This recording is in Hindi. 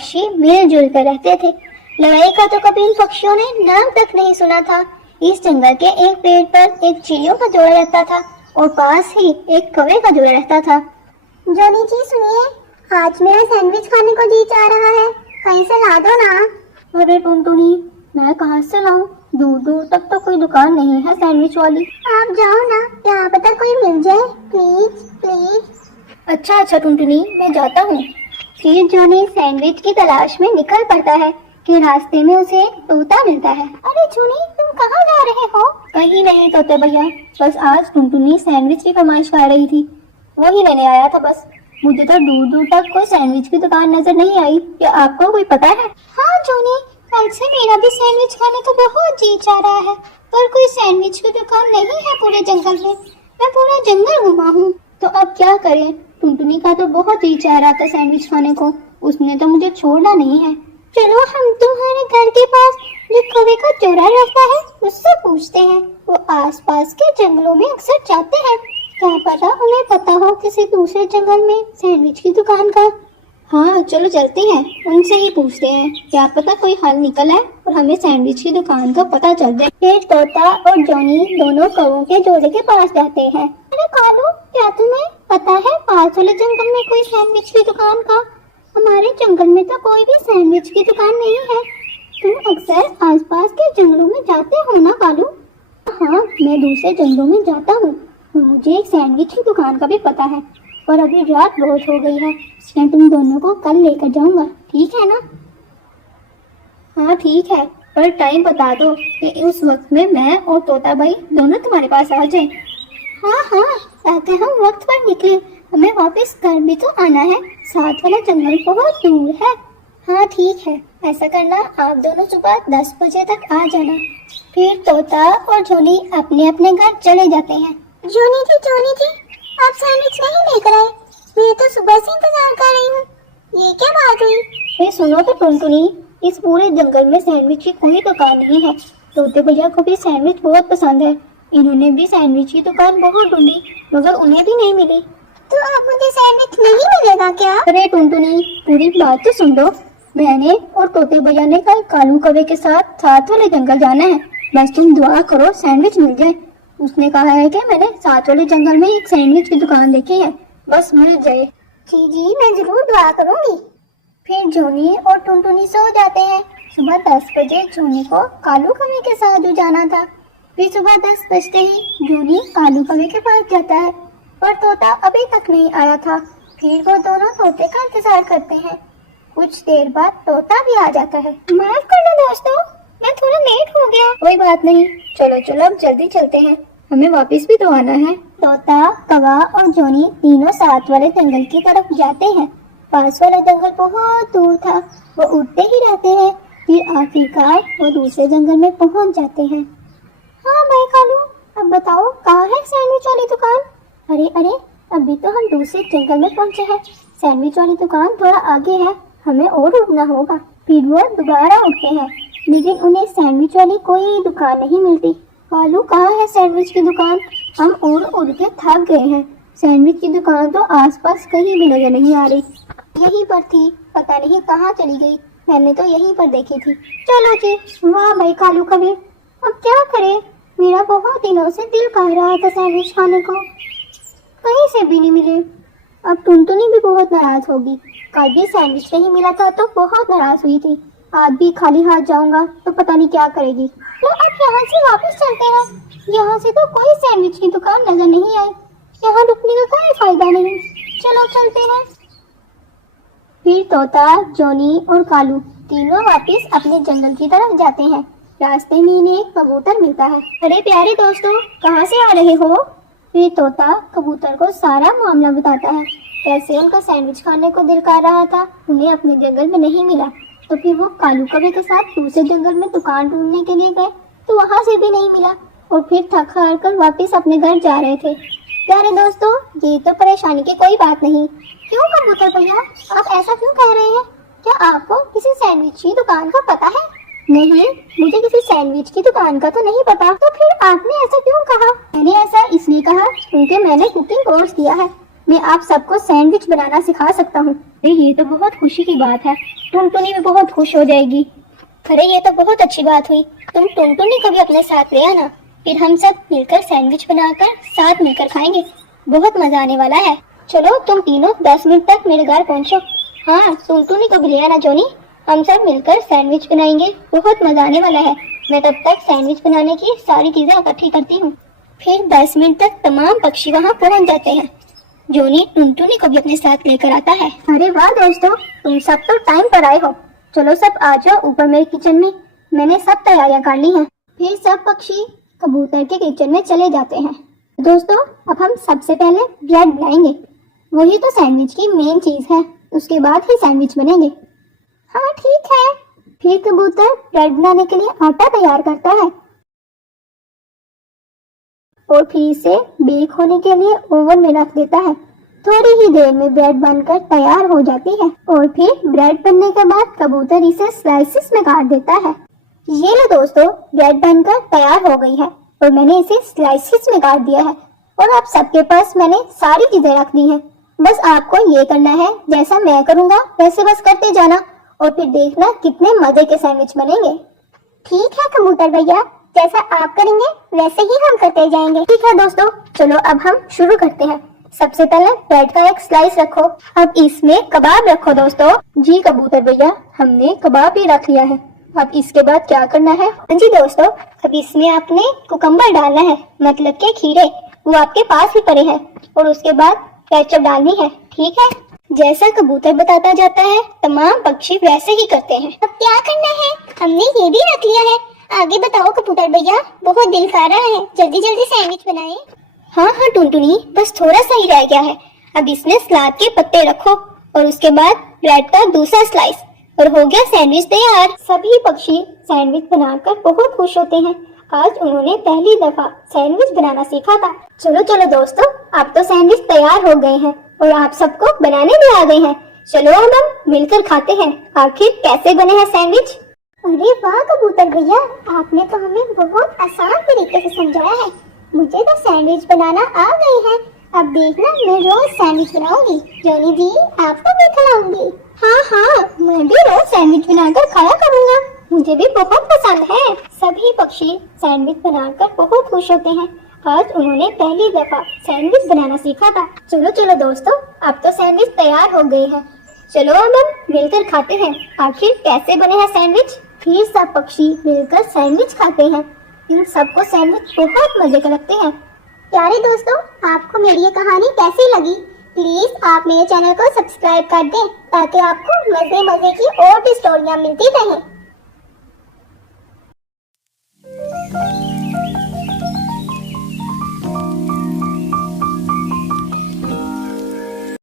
पक्षी मिलजुल कर रहते थे। लड़ाई का तो कभी इन पक्षियों ने नाम तक नहीं सुना था। इस जंगल के एक पेड़ पर एक चिड़ियों का जोड़ा रहता था और पास ही एक कौवे का जोड़ा रहता था। जॉनी जी सुनिए, आज मेरा सैंडविच खाने को जी चाह रहा है, कहीं से ला दो ना। अरे टुनटुनी, मैं कहाँ से लाऊं? दूर दूर तक तो कोई दुकान नहीं है सैंडविच वाली। आप जाओ ना, यहाँ पता कोई मिल जाए, प्लीज प्लीज। अच्छा अच्छा टुनटुनी, मैं जाता हूँ। फिर जॉनी सैंडविच की तलाश में निकल पड़ता है कि रास्ते में उसे एक तोता मिलता है। अरे जॉनी, तुम कहाँ जा रहे हो? कहीं नहीं तोते भैया, बस आज टुनटुनी सैंडविच की फरमाइश कर रही थी, वही लेने आया था बस। मुझे तो दूर दूर तक कोई सैंडविच की दुकान नजर नहीं आई। क्या आपको कोई पता है? हाँ जॉनी, कल से मेरा भी सैंडविच खाने को बहुत जी चाह रहा है, पर कोई सैंडविच की दुकान नहीं है पूरे जंगल में। मैं पूरा जंगल घुमा हूँ, तो अब क्या करें? टुनटुनी का तो बहुत जी चाह रहा था सैंडविच खाने को, उसने तो मुझे छोड़ना नहीं है। चलो हम तुम्हारे घर के पास जो कौवे का जोड़ा रहता है उससे पूछते हैं। वो आसपास के जंगलों में अक्सर जाते हैं, क्या पता उन्हें पता हो किसी दूसरे जंगल में सैंडविच की दुकान का। हाँ चलो चलते हैं, उनसे ही पूछते हैं, क्या पता कोई हल निकल आए और हमें सैंडविच की दुकान का पता चल जाए। फिर तोता और जॉनी दोनों कौवों के जोड़े के पास जाते हैं। अरे कालू, क्या तुम्हें पता है पास वाले जंगल में कोई सैंडविच की दुकान का? हमारे जंगल में तो कोई भी सैंडविच की दुकान नहीं है। तुम अक्सर आसपास के जंगलों में जाते हो ना कालू? हाँ, मैं दूसरे जंगलों में जाता हूँ, मुझे एक सैंडविच की दुकान का भी पता है, पर अभी रात बहुत हो गई है, इसलिए तुम दोनों को कल लेकर जाऊंगा, ठीक है ना? हाँ ठीक है, पर टाइम बता दो कि उस वक्त में मैं और तोता भाई दोनों तुम्हारे पास आ जाएं। हाँ हाँ, ताकि हम वक्त पर निकले, हमें वापस घर भी तो आना है, साथ वाला जंगल बहुत दूर है। हाँ ठीक है, ऐसा करना, आप दोनों सुबह 10 बजे तक आ जाना। फिर तोता और जॉनी अपने अपने घर चले जाते हैं। जॉनी जी, आप सैंडविच नहीं लेकर आए? मैं तो सुबह से इंतजार कर रही हूँ, ये क्या बात हुई? ये सुनो तो टुनटुनी, इस पूरे जंगल में सैंडविच की कोई दुकान नहीं है। तोते भैया को भी सैंडविच बहुत पसंद है, इन्होंने भी सैंडविच की दुकान बहुत ढूंढी, मगर उन्हें भी नहीं मिली। तो अब मुझे सैंडविच नहीं मिलेगा क्या? अरे टुनटुनी, पूरी बात तो सुन लो। मैंने और तोते भैया ने कल कालू कौवे के साथ वाले जंगल जाना है, बस तुम दुआ करो सैंडविच मिल जाए। उसने कहा है कि मैंने साथ वाले जंगल में एक सैंडविच की दुकान देखी है, बस मिल जाए। जी, मैं जरूर दुआ करूंगी। फिर जॉनी और टुनटुनी सो जाते हैं। सुबह 10 बजे जॉनी को कालू कौवे के साथ जो जाना था। फिर सुबह 10 बजते ही जॉनी कालू कौवे के पास जाता है, पर तोता अभी तक नहीं आया था। फिर वो दोनों तोते का इंतजार करते हैं। कुछ देर बाद तोता भी आ जाता है। माफ करना दोस्तों, मैं थोड़ा लेट हो गया। कोई बात नहीं, चलो अब जल्दी चलते हैं, हमें वापस भी तो आना है। तोता, कौवा और जॉनी तीनों साथ वाले जंगल की तरफ जाते हैं। पास वाला जंगल बहुत दूर था, वो उड़ते ही रहते हैं। फिर आखिरकार वो दूसरे जंगल में पहुंच जाते हैं। हाँ भाई कालू, अब बताओ कहाँ है सैंडविच वाली दुकान? अरे अभी तो हम दूसरे जंगल में पहुंचे हैं, सैंडविच वाली दुकान थोड़ा आगे है, हमें और उड़ना होगा। फिर वो दोबारा उड़ते हैं, लेकिन उन्हें सैंडविच वाली कोई दुकान नहीं मिलती। कालू, कहाँ है सैंडविच की दुकान? हम उड़ के थक गए हैं, सैंडविच की दुकान तो आसपास कहीं भी नजर नहीं आ रही। यहीं पर थी, पता नहीं कहाँ चली गई, मैंने तो यहीं पर देखी थी। चलो जी। वाह भाई कालू कौवे, अब क्या करें? मेरा बहुत दिनों से दिल कर रहा था सैंडविच खाने को, कहीं से भी नहीं मिले। अब टुनटुनी भी बहुत नाराज होगी, कल भी सैंडविच नहीं मिला था तो बहुत नाराज हुई थी, आज भी खाली हाथ जाऊंगा तो पता नहीं क्या करेगी। तो अब यहाँ से वापस चलते हैं, यहाँ से तो कोई सैंडविच की दुकान नजर नहीं आई, यहाँ रुकने का कोई फायदा नहीं, चलो चलते हैं। फिर तोता, जॉनी और कालू तीनों वापस अपने जंगल की तरफ जाते हैं। रास्ते में इन्हें एक कबूतर मिलता है। अरे प्यारे दोस्तों, कहाँ से आ रहे हो? फिर तोता कबूतर को सारा मामला बताता है, कैसे उनका सैंडविच खाने को दिल कर रहा था, उन्हें अपने जंगल में नहीं मिला, तो फिर वो कालू कौवे के साथ दूसरे जंगल में दुकान ढूंढने के लिए गए, तो वहाँ से भी नहीं मिला, और फिर थक हार कर वापिस अपने घर जा रहे थे। प्यारे दोस्तों, ये तो परेशानी की कोई बात नहीं। क्यों कबूतर भैया, आप ऐसा क्यों कह रहे हैं? क्या आपको किसी सैंडविच की दुकान का पता है? नहीं, मुझे किसी सैंडविच की दुकान का तो नहीं पता। तो फिर आपने ऐसा क्यों कहा? मैंने ऐसा इसलिए कहा क्योंकि मैंने कुकिंग कोर्स किया है, मैं आप सबको सैंडविच बनाना सिखा सकता हूँ। ये तो बहुत खुशी की बात है, टुनटुनी भी बहुत खुश हो जाएगी। अरे ये तो बहुत अच्छी बात हुई, तुम टुनटुनी को भी अपने साथ ले आना, फिर हम सब मिलकर सैंडविच बनाकर साथ मिलकर खाएंगे। बहुत मजा आने वाला है। चलो तुम तीनों 10 मिनट तक मेरे घर पहुँचो। हाँ, टुनटुनी को भी ले आना जोनी, हम सब मिलकर सैंडविच बनाएंगे, बहुत मजा आने वाला है। मैं तब तक सैंडविच बनाने की सारी चीजें इकट्ठी करती हूँ। फिर 10 मिनट तक तमाम पक्षी वहाँ पहुँच जाते हैं। जोनी टुनटुनी को भी अपने साथ लेकर आता है। अरे वाह दोस्तों, तुम सब तो टाइम पर आए हो। चलो सब आ जाओ ऊपर मेरे किचन में, मैंने सब तैयारियां कर ली हैं। फिर सब पक्षी कबूतर के किचन में चले जाते हैं। दोस्तों अब हम सबसे पहले ब्रेड बनाएंगे, वही तो सैंडविच की मेन चीज है, उसके बाद ही सैंडविच बनेंगे। हाँ ठीक है। फिर कबूतर ब्रेड बनाने के लिए आटा तैयार करता है और फिर इसे बेक होने के लिए ओवन में रख देता है। थोड़ी ही देर में ब्रेड बनकर तैयार हो जाती है और फिर ब्रेड बनने के बाद कबूतर इसे स्लाइसेस में काट देता है। ये लो दोस्तों, ब्रेड बनकर तैयार हो गई है और मैंने इसे स्लाइसेस में काट दिया है और आप सबके पास मैंने सारी चीजें रख दी हैं। बस आपको ये करना है जैसा मैं करूँगा वैसे बस करते जाना और फिर देखना कितने मजे के सैंडविच बनेंगे। ठीक है कबूतर भैया, जैसा आप करेंगे वैसे ही हम करते जाएंगे। ठीक है दोस्तों, चलो अब हम शुरू करते हैं। सबसे पहले ब्रेड का एक स्लाइस रखो, अब इसमें कबाब रखो दोस्तों। जी कबूतर भैया, हमने कबाब भी रख लिया है। अब इसके बाद क्या करना है? जी दोस्तों, अब इसमें आपने कुकम्बर डालना है, मतलब के खीरे, वो आपके पास ही पड़े हैं, और उसके बाद केचप डालनी है। ठीक है, जैसा कबूतर बताता जाता है तमाम पक्षी वैसे ही करते हैं। अब क्या करना है? हमने ये भी रख लिया है, आगे बताओ कबूतर भैया, बहुत दिल खा रहा है, जल्दी जल्दी सैंडविच बनाएं। हाँ हाँ टुनटुनी, बस थोड़ा सा ही रह गया है। अब इसमें सलाद के पत्ते रखो और उसके बाद ब्रेड का दूसरा स्लाइस, और हो गया सैंडविच तैयार। सभी पक्षी सैंडविच बनाकर बहुत खुश होते हैं, आज उन्होंने पहली दफा सैंडविच बनाना सीखा था। चलो चलो दोस्तों, अब तो सैंडविच तैयार हो गए हैं और आप सबको बनाने भी आ गए हैं। चलो अब हम मिलकर खाते हैं, आखिर कैसे बने हैं सैंडविच। अरे वाह कबूतर भैया, आपने तो हमें बहुत आसान तरीके से समझाया है। मुझे तो सैंडविच बनाना आ गई है, अब देखना मैं रोज सैंडविच बनाऊंगी। जोनी जी आपको भी खिलाऊंगी। हाँ हाँ, मैं भी रोज सैंडविच बनाकर खाया करूँगा, मुझे भी बहुत पसंद है। सभी पक्षी सैंडविच बनाकर बहुत खुश होते हैं, आज उन्होंने पहली दफा सैंडविच बनाना सीखा था। चलो चलो दोस्तों, अब तो सैंडविच तैयार हो गए हैं, चलो अब हम मिलकर खाते हैं, आखिर कैसे बने हैं सैंडविच। फिर सब पक्षी मिलकर सैंडविच खाते हैं। इन सबको सैंडविच बहुत मजे के लगते हैं। प्यारे दोस्तों, आपको मेरी ये कहानी कैसी लगी? प्लीज आप मेरे चैनल को सब्सक्राइब कर दें ताकि आपको मजे मजे की और भी स्टोरियां मिलती रहें।